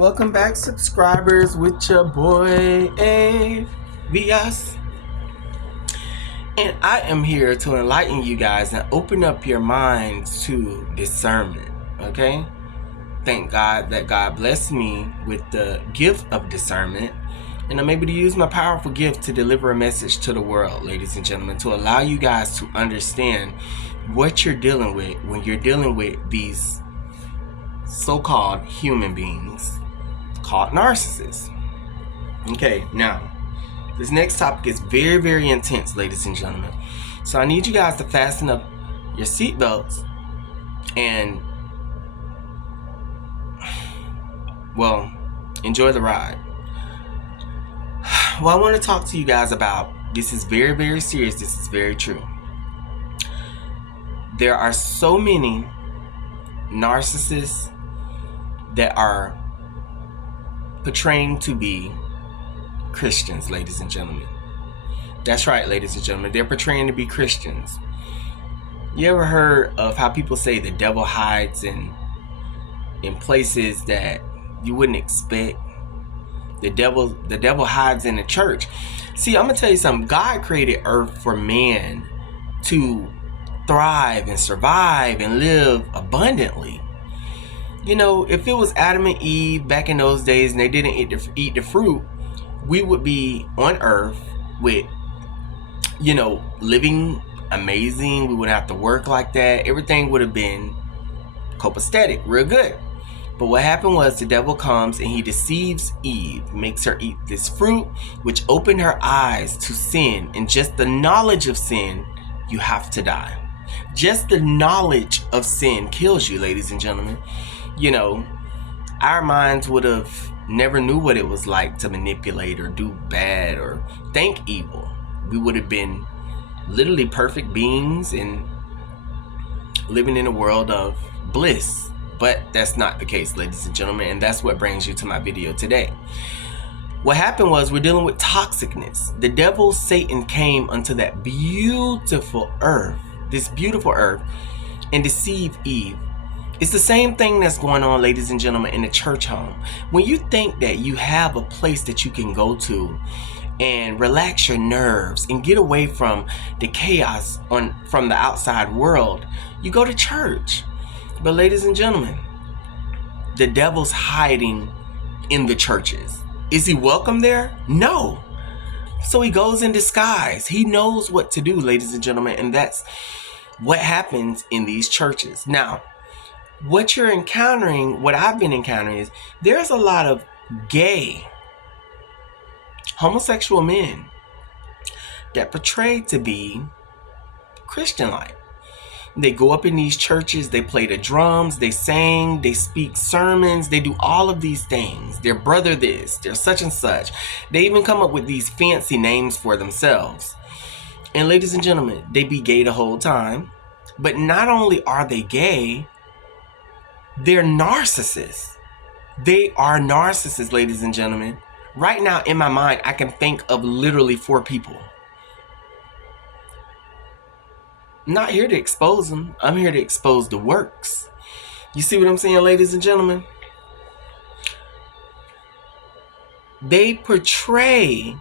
Welcome back, subscribers, with your boy AVS. And I am here to enlighten you guys and open up your minds to discernment, okay? Thank God that God blessed me with the gift of discernment, and I'm able to use my powerful gift to deliver a message to the world, ladies and gentlemen, to allow you guys to understand what you're dealing with when you're dealing with these so-called human beings called narcissists. Okay, now this next topic is very, very intense, ladies and gentlemen. So I need you guys to fasten up your seatbelts and, well, enjoy the ride. What I want to talk to you guys about, this is very, very serious. This is very true. There are so many narcissists that are portraying to be Christians, ladies and gentlemen. That's right, ladies and gentlemen. They're portraying to be Christians. You ever heard of how people say the devil hides in places that you wouldn't expect? The devil hides in the church. See, I'm gonna tell you something. God created earth for man to thrive and survive and live abundantly. You know, if it was Adam and Eve back in those days and they didn't eat the fruit, we would be on earth with, you know, living amazing. We wouldn't have to work like that. Everything would have been copacetic, real good. But what happened was the devil comes and he deceives Eve, makes her eat this fruit, which opened her eyes to sin. And just the knowledge of sin, you have to die. Just the knowledge of sin kills you, ladies and gentlemen. You know, our minds would have never knew what it was like to manipulate or do bad or think evil. We would have been literally perfect beings and living in a world of bliss. But that's not the case, ladies and gentlemen, and that's what brings you to my video today. What happened was we're dealing with toxicness. The devil, Satan, came unto that beautiful earth, this beautiful earth, and deceived Eve. It's the same thing that's going on, ladies and gentlemen, in the church home. When you think that you have a place that you can go to and relax your nerves and get away from the chaos from the outside world, you go to church. But ladies and gentlemen, the devil's hiding in the churches. Is he welcome there? No. So he goes in disguise. He knows what to do, ladies and gentlemen, and that's what happens in these churches. Now, what you're encountering, what I've been encountering, is there's a lot of gay, homosexual men that portray to be Christian-like. They go up in these churches, they play the drums, they sing, they speak sermons, they do all of these things. Their brother this, they're such and such. They even come up with these fancy names for themselves. And ladies and gentlemen, they be gay the whole time. But not only are they gay, they're narcissists. They are narcissists, ladies and gentlemen. Right now in my mind, I can think of literally 4 people. I'm not here to expose them. I'm here to expose the works. You see what I'm saying, ladies and gentlemen? They portray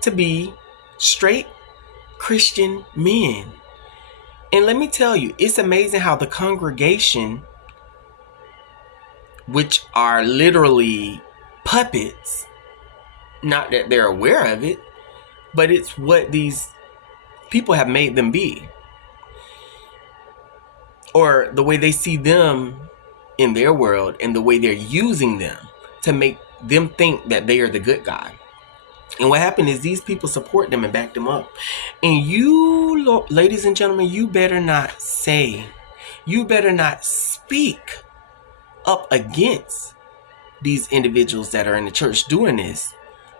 to be straight Christian men. And let me tell you, it's amazing how the congregation, which are literally puppets, not that they're aware of it, but it's what these people have made them be. Or the way they see them in their world and the way they're using them to make them think that they are the good guy. And what happened is these people support them and back them up. And you, ladies and gentlemen, you better not say, you better not speak up against these individuals that are in the church doing this,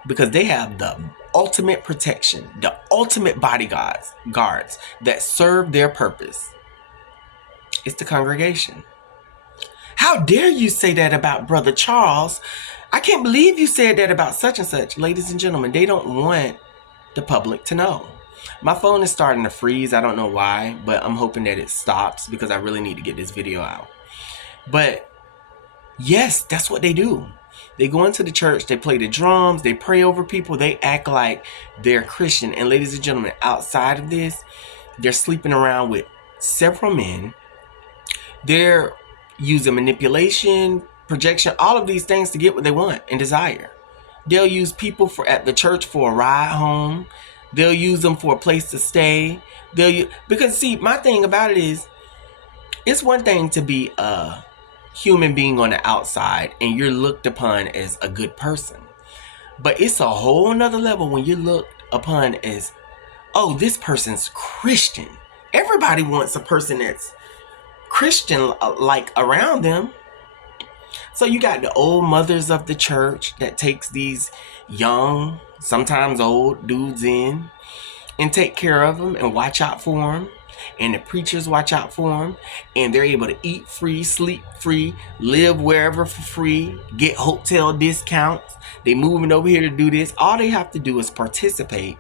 because they have the ultimate protection, the ultimate bodyguards that serve their purpose. It's the congregation. How dare you say that about Brother Charles? I can't believe you said that about such and such. Ladies and gentlemen, they don't want the public to know. My phone is starting to freeze. I don't know why, but I'm hoping that it stops because I really need to get this video out. But yes, that's what they do. They go into the church, they play the drums, they pray over people, they act like they're Christian. And ladies and gentlemen, outside of this, they're sleeping around with several men. They're using manipulation, projection, all of these things to get what they want and desire. They'll use people at the church for a ride home. They'll use them for a place to stay. Because see, my thing about it is, it's one thing to be a human being on the outside and you're looked upon as a good person. But it's a whole nother level when you're looked upon as, oh, this person's Christian. Everybody wants a person that's Christian like around them. So you got the old mothers of the church that takes these young, sometimes old dudes in and take care of them and watch out for them. And the preachers watch out for them. And they're able to eat free, sleep free, live wherever for free, get hotel discounts. They moving over here to do this. All they have to do is participate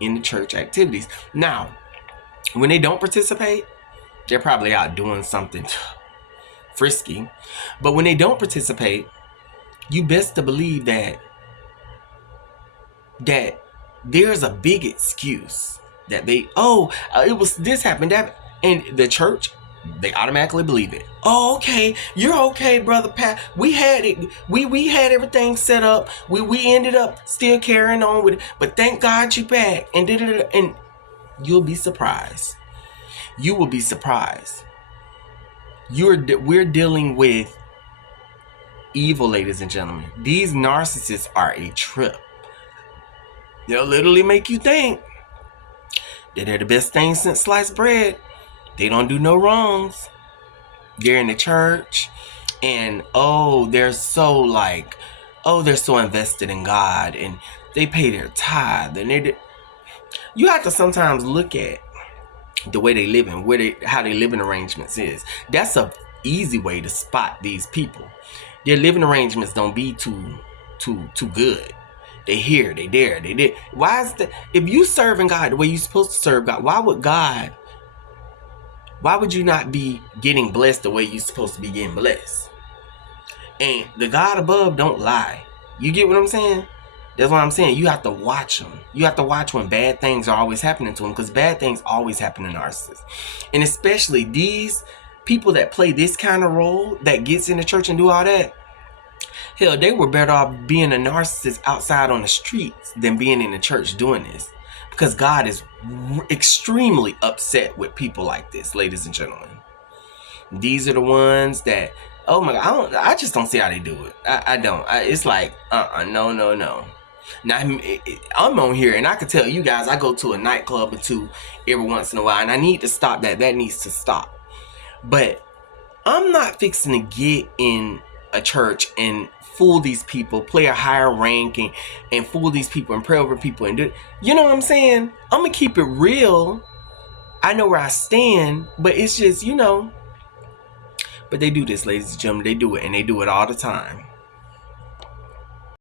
in the church activities. Now, when they don't participate, they're probably out doing something frisky. But when they don't participate, you best to believe that there's a big excuse that it was this happened, that, and the church, they automatically believe it. Oh, okay, you're okay, brother Pat. We had it. We had everything set up. We ended up still carrying on with it, but thank God you back. And you'll be surprised. You will be surprised. We're dealing with evil, ladies and gentlemen. These narcissists are a trip. They'll literally make you think that they're the best thing since sliced bread. They don't do no wrongs. They're in the church and they're so invested in God and they pay their tithe, and you have to sometimes look at the way they live and how their living arrangements is. That's a easy way to spot these people. Their living arrangements don't be too good. They here, they there, they did. Why is that? If you serving God the way you're supposed to serve God, why would you not be getting blessed the way you're supposed to be getting blessed? And the God above don't lie. You get what I'm saying? That's what I'm saying. You have to watch them. You have to watch when bad things are always happening to them, because bad things always happen to narcissists. And especially these people that play this kind of role, that gets in the church and do all that. Hell, they were better off being a narcissist outside on the streets than being in the church doing this. Because God is extremely upset with people like this, ladies and gentlemen. These are the ones that, oh my God, I just don't see how they do it. I don't. It's like, no. Now, I'm on here and I can tell you guys, I go to a nightclub or two every once in a while, and I need to stop that. That needs to stop. But I'm not fixing to get in a church and fool these people, play a higher rank and fool these people and pray over people and do, you know what I'm saying? I'm gonna keep it real. I know where I stand, but it's just, but they do this, ladies and gentlemen. They do it, and they do it all the time.